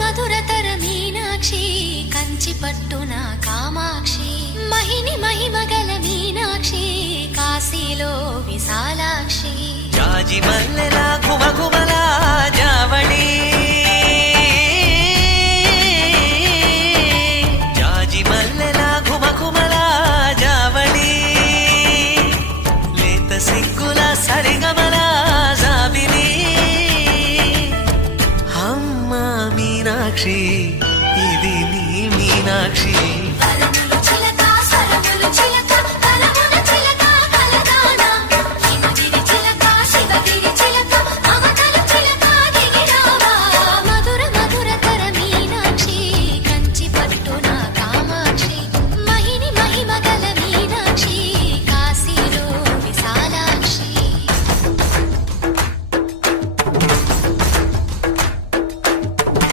మధురతర మీనాక్షి కంచి పట్టున కామాక్షి మహిని మహిమగల మీనాక్షి కాశీలో విశాలాక్షి జాజి మల్లెలా గుమగుమలా జావళి జాజి మల్లెలా గుమగుమలా జావళి లేత సిగ్గుల సరిగమల జాబిలి అమ్మా మీనాక్షి ఇది నీ మీనాక్షి